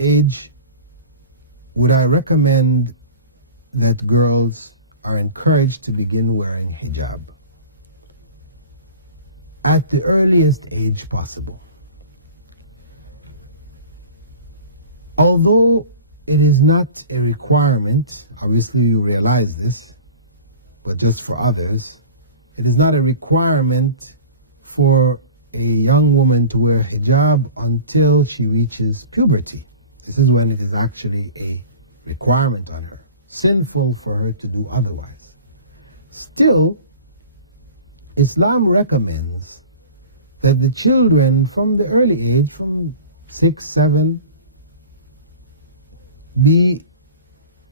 age would I recommend that girls are encouraged to begin wearing hijab? At the earliest age possible. Although it is not a requirement, obviously you realize this, but just for others, it is not a requirement for a young woman to wear hijab until she reaches puberty. This is when it is actually a requirement on her. Sinful for her to do otherwise. Still, Islam recommends that the children from the early age, from 6, 7, be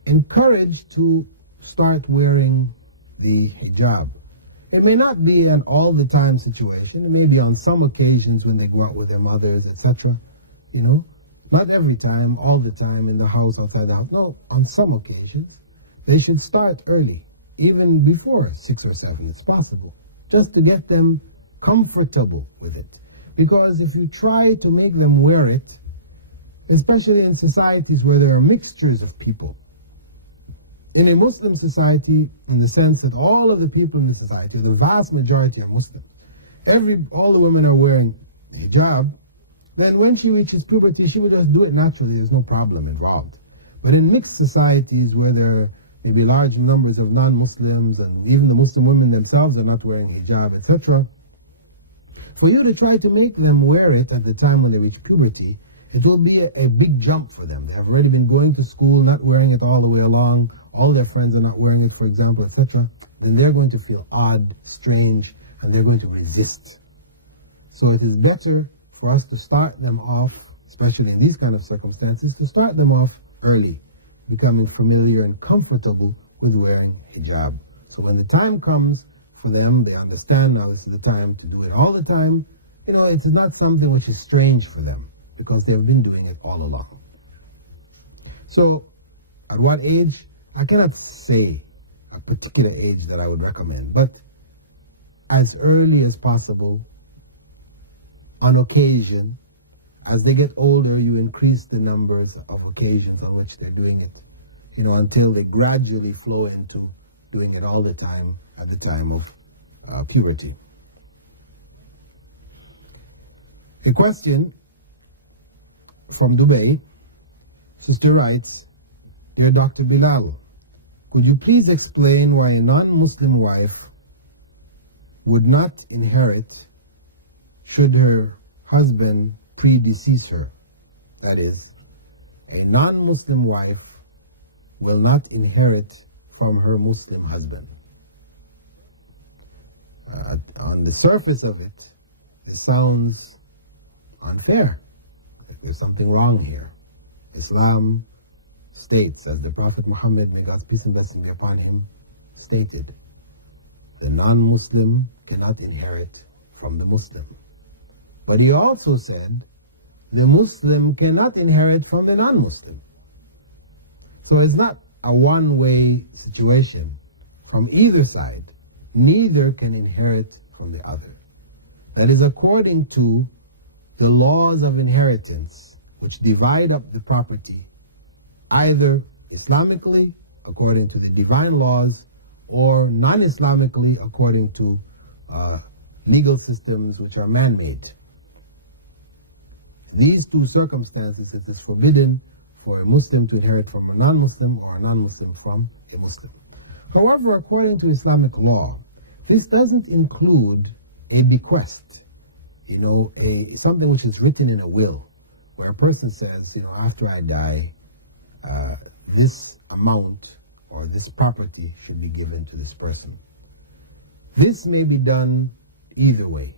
encouraged to start wearing the hijab. It may not be an all-the-time situation. It may be on some occasions when they go out with their mothers, etc. You know, not every time, all the time, in the house, outside the house. No, on some occasions. They should start early, even before 6 or 7, it's possible, just to get them comfortable with it. Because if you try to make them wear it, especially in societies where there are mixtures of people, in a Muslim society, in the sense that all of the people in the society, the vast majority are Muslim, all the women are wearing hijab, then when she reaches puberty, she will just do it naturally, there's no problem involved. But in mixed societies where there may be large numbers of non-Muslims, and even the Muslim women themselves are not wearing hijab, etc., for you to try to make them wear it at the time when they reach puberty, it will be a big jump for them. They have already been going to school, not wearing it all the way along, all their friends are not wearing it, for example, etc., then they're going to feel odd, strange, and they're going to resist. So it is better for us to start them off, especially in these kind of circumstances, to start them off early, becoming familiar and comfortable with wearing hijab. So when the time comes for them, they understand now this is the time to do it all the time. You know, it's not something which is strange for them, because they've been doing it all along. So, at what age? I cannot say a particular age that I would recommend, but as early as possible, on occasion. As they get older, you increase the numbers of occasions on which they're doing it, you know, until they gradually flow into doing it all the time at the time of puberty. A question from Dubai. Sister writes, Dear Dr. Bilal, could you please explain why a non-Muslim wife would not inherit should her husband predecease her? That is, a non-Muslim wife will not inherit from her Muslim husband. On the surface of it, it sounds unfair. There's something wrong here. Islam states, as the Prophet Muhammad, may God's peace and blessing be upon him, stated, the non-Muslim cannot inherit from the Muslim. But he also said, the Muslim cannot inherit from the non-Muslim. So it's not a one-way situation from either side. Neither can inherit from the other. That is according to the laws of inheritance, which divide up the property, either Islamically, according to the divine laws, or non-Islamically, according to legal systems which are man-made. These two circumstances, it is forbidden for a Muslim to inherit from a non-Muslim or a non-Muslim from a Muslim. However, according to Islamic law, this doesn't include a bequest, you know, something which is written in a will, where a person says, you know, after I die, this amount or this property should be given to this person. This may be done either way,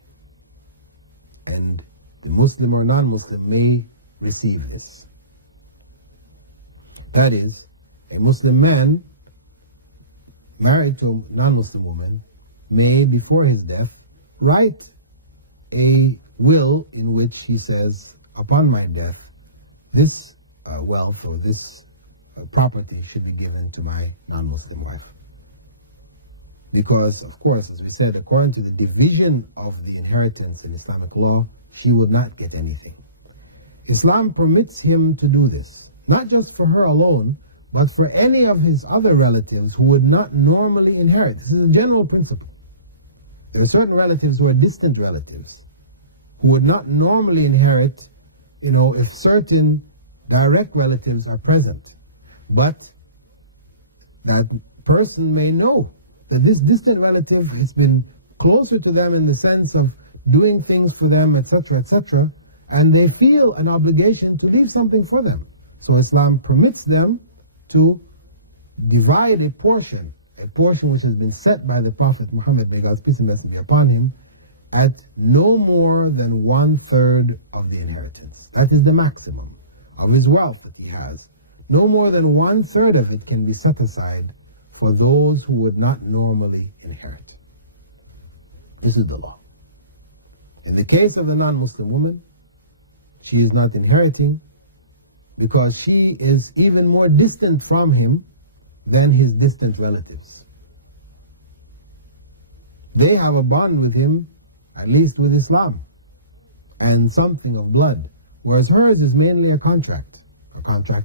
and the Muslim or non-Muslim may receive this. That is, a Muslim man married to a non-Muslim woman may, before his death, write a will in which he says, upon my death, this wealth or this property should be given to my non-Muslim wife. Because, of course, as we said, according to the division of the inheritance in Islamic law, she would not get anything. Islam permits him to do this, not just for her alone, but for any of his other relatives who would not normally inherit. This is a general principle. There are certain relatives who are distant relatives who would not normally inherit, if certain direct relatives are present. But that person may know that this distant relative has been closer to them in the sense of doing things for them, etc., etc., and they feel an obligation to leave something for them. So Islam permits them to divide a portion which has been set by the Prophet Muhammad, may God's peace and blessing be upon him, at no more than 1/3 of the inheritance. That is the maximum of his wealth that he has. No more than 1/3 of it can be set aside for those who would not normally inherit. This is the law. In the case of the non-Muslim woman, she is not inheriting because she is even more distant from him than his distant relatives. They have a bond with him, at least with Islam, and something of blood, whereas hers is mainly a contract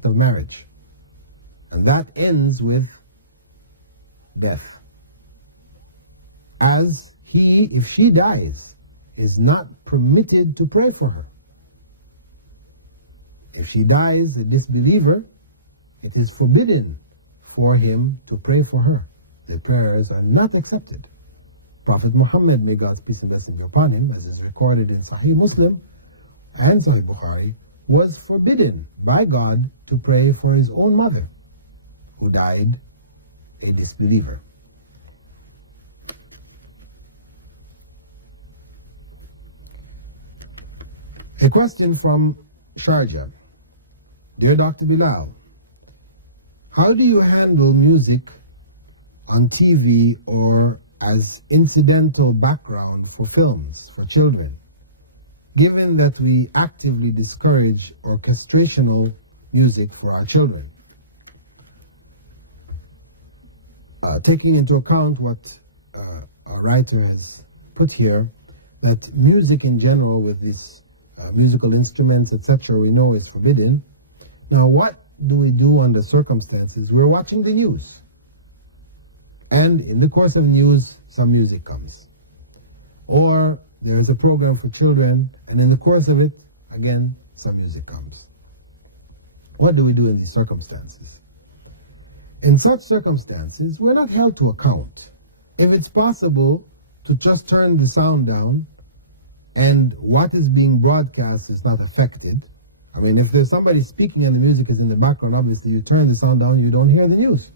of marriage. And that ends with death. As he, if she dies, is not permitted to pray for her. If she dies a disbeliever, it is forbidden for him to pray for her. The prayers are not accepted. Prophet Muhammad, may God's peace and blessing be upon him, as is recorded in Sahih Muslim and Sahih Bukhari, was forbidden by God to pray for his own mother, who died a disbeliever. A question from Sharjah. Dear Dr. Bilal, how do you handle music on TV or as incidental background for films for children, given that we actively discourage orchestrational music for our children? Taking into account what our writer has put here, that music in general with these musical instruments, etc., we know is forbidden. Now, what do we do under circumstances? We're watching the news, and in the course of news, some music comes. Or there's a program for children, and in the course of it, again, some music comes. What do we do in these circumstances? In such circumstances, we're not held to account. If it's possible to just turn the sound down, and what is being broadcast is not affected. I mean, if there's somebody speaking and the music is in the background, obviously you turn the sound down, you don't hear the news.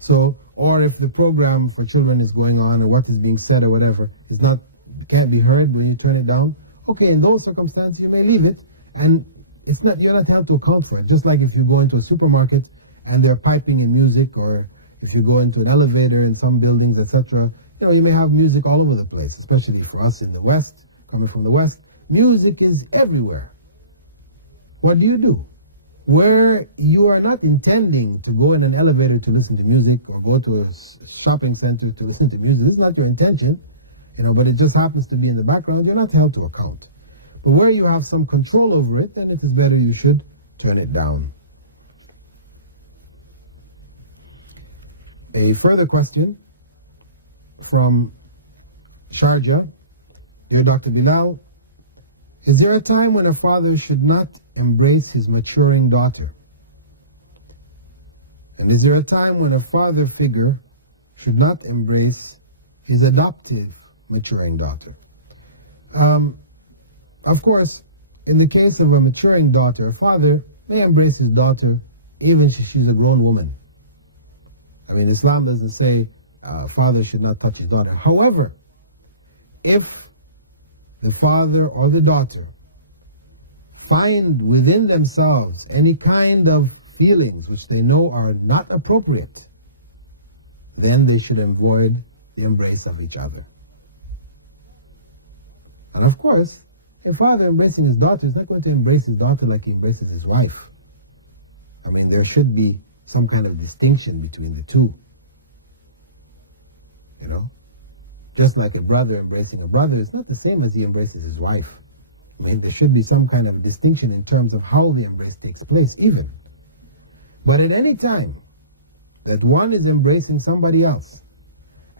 So, or if the program for children is going on, or what is being said or whatever, can't be heard when you turn it down, okay, in those circumstances you may leave it, and you're not held to account for it. Just like if you go into a supermarket and they're piping in music, or if you go into an elevator in some buildings, etc., you may have music all over the place, especially for us in the West, coming from the West. Music is everywhere. What do? Where you are not intending to go in an elevator to listen to music, or go to a shopping center to listen to music, this is not your intention, but it just happens to be in the background, you're not held to account. But where you have some control over it, then it is better you should turn it down. A further question from Sharjah. Dear Dr. Bilal, is there a time when a father should not embrace his maturing daughter? And is there a time when a father figure should not embrace his adoptive maturing daughter? Of course, in the case of a maturing daughter, a father may embrace his daughter even if she's a grown woman. I mean, Islam doesn't say father should not touch his daughter. However, if the father or the daughter find within themselves any kind of feelings which they know are not appropriate, then they should avoid the embrace of each other. And of course, a father embracing his daughter is not going to embrace his daughter like he embraces his wife. I mean, there should be some kind of distinction between the two. Just like a brother embracing a brother is not the same as he embraces his wife. I mean, there should be some kind of distinction in terms of how the embrace takes place even. But at any time that one is embracing somebody else,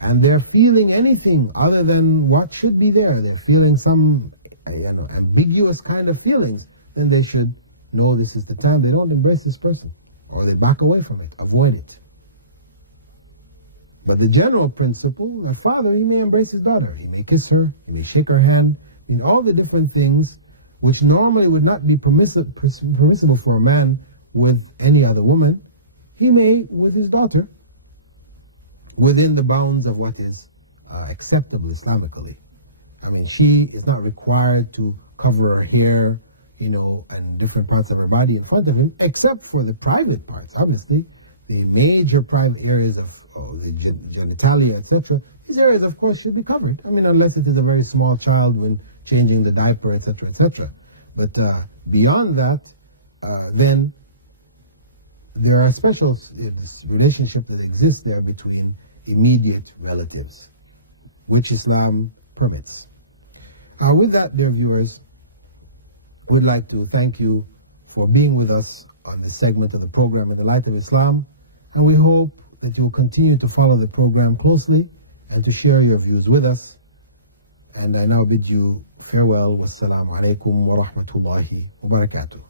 and they're feeling anything other than what should be there, they're feeling some ambiguous kind of feelings, then they should know this is the time they don't embrace this person, or they back away from it, avoid it. But the general principle, a father, he may embrace his daughter, he may kiss her, he may shake her hand, all the different things which normally would not be permissible for a man with any other woman, he may with his daughter, within the bounds of what is acceptable Islamically. I mean, she is not required to cover her hair, and different parts of her body in front of him, except for the private parts, obviously, the major private areas of the genitalia, etc. These areas, of course, should be covered. I mean, unless it is a very small child when changing the diaper, etc., etc. But beyond that, then there are special relationships that exist there between immediate relatives, which Islam permits. With that, dear viewers, we'd like to thank you for being with us on this segment of the program In the Light of Islam, and we hope that you will continue to follow the program closely and to share your views with us. And I now bid you farewell. Wassalamu alaikum wa rahmatullahi wa barakatuh.